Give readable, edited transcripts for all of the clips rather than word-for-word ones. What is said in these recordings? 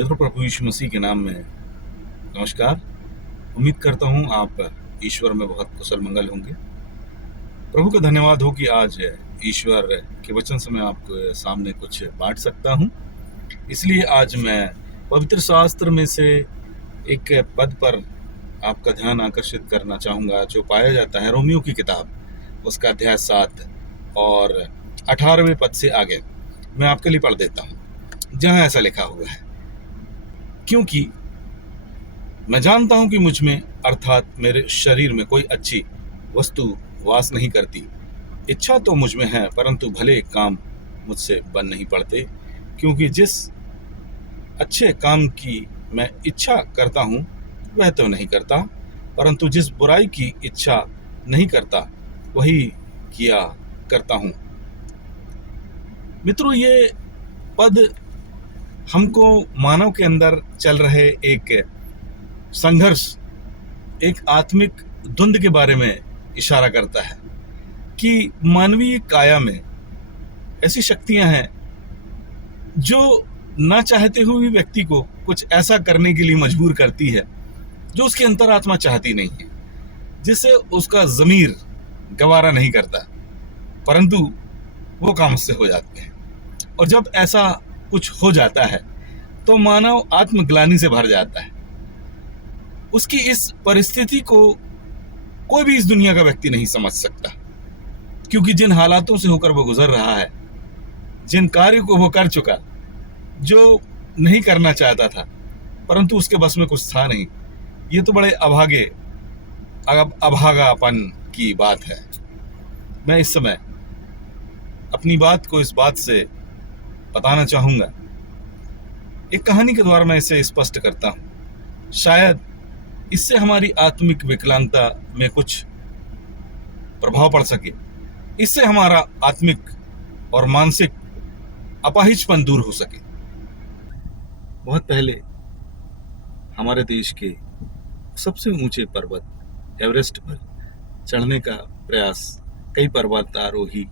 मित्रों, प्रभु यीशु मसीह के नाम में नमस्कार। उम्मीद करता हूँ आप ईश्वर में बहुत कुशल मंगल होंगे। प्रभु का धन्यवाद हो कि आज ईश्वर के वचन से मैं आपके सामने कुछ बांट सकता हूँ। इसलिए आज मैं पवित्र शास्त्र में से एक पद पर आपका ध्यान आकर्षित करना चाहूँगा, जो पाया जाता है रोमियो की किताब, उसका अध्याय 7 और 18वें पद से आगे। मैं आपके लिए पढ़ देता हूँ, जहाँ ऐसा लिखा हुआ है, क्योंकि मैं जानता हूं कि मुझ में अर्थात मेरे शरीर में कोई अच्छी वस्तु वास नहीं करती। इच्छा तो मुझ में है, परंतु भले काम मुझसे बन नहीं पड़ते। क्योंकि जिस अच्छे काम की मैं इच्छा करता हूं वह तो नहीं करता, परंतु जिस बुराई की इच्छा नहीं करता वही किया करता हूं। मित्रों, ये पद हमको मानव के अंदर चल रहे एक संघर्ष, एक आत्मिक द्वंद के बारे में इशारा करता है कि मानवीय काया में ऐसी शक्तियां हैं जो ना चाहते हुए भी व्यक्ति को कुछ ऐसा करने के लिए मजबूर करती है जो उसकी अंतरात्मा चाहती नहीं है, जिससे उसका ज़मीर गवारा नहीं करता, परंतु वो काम उससे हो जाते हैं। और जब ऐसा कुछ हो जाता है तो मानव आत्मग्लानि से भर जाता है। उसकी इस परिस्थिति को कोई भी इस दुनिया का व्यक्ति नहीं समझ सकता, क्योंकि जिन हालातों से होकर वो गुजर रहा है, जिन कार्यों को वो कर चुका, जो नहीं करना चाहता था परंतु उसके बस में कुछ था नहीं, ये तो बड़े अभागापन की बात है। मैं इस समय अपनी बात को इस बात से बताना चाहूँगा, एक कहानी के द्वारा मैं इसे स्पष्ट करता हूँ। शायद इससे हमारी आत्मिक विकलांगता में कुछ प्रभाव पड़ सके, इससे हमारा आत्मिक और मानसिक अपाहिजपन दूर हो सके। बहुत पहले हमारे देश के सबसे ऊंचे पर्वत एवरेस्ट पर चढ़ने का प्रयास कई पर्वतारोही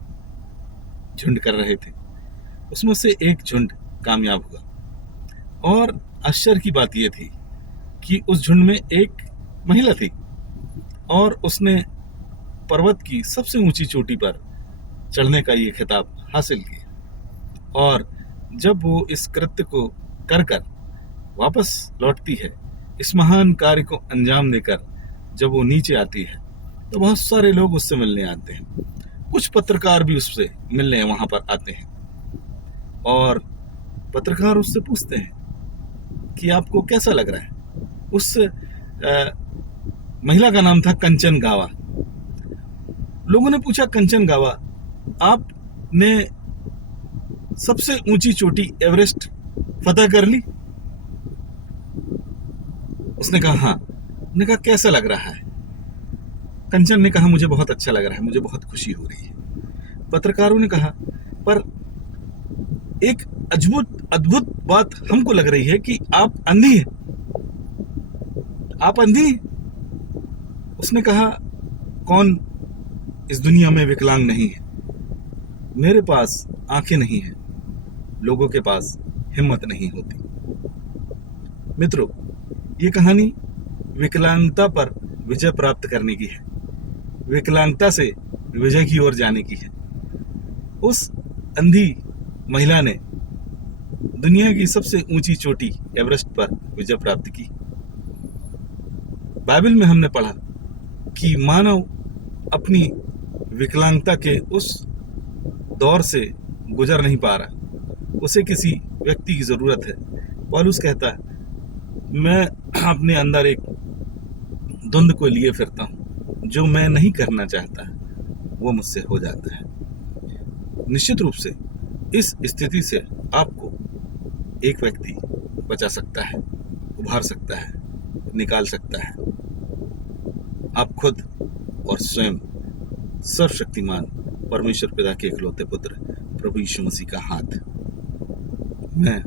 झुंड कर रहे थे। उसमें से एक झुंड कामयाब हुआ, और आश्चर्य की बात यह थी कि उस झुंड में एक महिला थी और उसने पर्वत की सबसे ऊंची चोटी पर चढ़ने का ये खिताब हासिल किया। और जब वो इस कृत्य को कर वापस लौटती है, इस महान कार्य को अंजाम देकर जब वो नीचे आती है, तो बहुत सारे लोग उससे मिलने आते हैं। कुछ पत्रकार भी उससे मिलने वहां पर आते हैं, और पत्रकार उससे पूछते हैं कि आपको कैसा लग रहा है। उस महिला का नाम था कंचन गावा। लोगों ने पूछा, कंचन गावा, आपने सबसे ऊंची चोटी एवरेस्ट फतह कर ली? उसने कहा हाँ। उसने कहा कैसा लग रहा है? कंचन ने कहा मुझे बहुत अच्छा लग रहा है, मुझे बहुत खुशी हो रही है। पत्रकारों ने कहा पर एक अद्भुत बात हमको लग रही है कि आप अंधी हैं। आप अंधी? उसने कहा कौन इस दुनिया में विकलांग नहीं है? मेरे पास आंखें नहीं हैं, लोगों के पास हिम्मत नहीं होती। मित्रों, ये कहानी विकलांगता पर विजय प्राप्त करने की है, विकलांगता से विजय की ओर जाने की है। उस अंधी महिला ने दुनिया की सबसे ऊंची चोटी एवरेस्ट पर विजय प्राप्त की। बाइबल में हमने पढ़ा कि मानव अपनी विकलांगता के उस दौर से गुजर नहीं पा रहा, उसे किसी व्यक्ति की जरूरत है। पौलुस कहता है मैं अपने अंदर एक द्वंद को लिए फिरता हूं, जो मैं नहीं करना चाहता वो मुझसे हो जाता है। निश्चित रूप से इस स्थिति से आपको एक व्यक्ति बचा सकता है, उभार सकता है, निकाल सकता है। आप खुद और स्वयं सर्वशक्तिमान परमेश्वर पिता के इकलौते पुत्र प्रभु यीशु मसीह का हाथ, मैं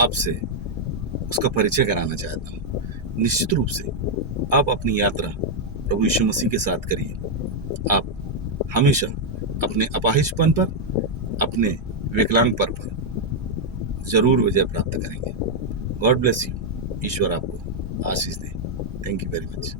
आपसे उसका परिचय कराना चाहता हूँ। निश्चित रूप से आप अपनी यात्रा प्रभु यीशु मसीह के साथ करिए। आप हमेशा अपने अपाहिजपन पर, अपने विकलांगपन पर जरूर विजय प्राप्त करेंगे। God bless you. ईश्वर आपको आशीष दे। Thank you very much.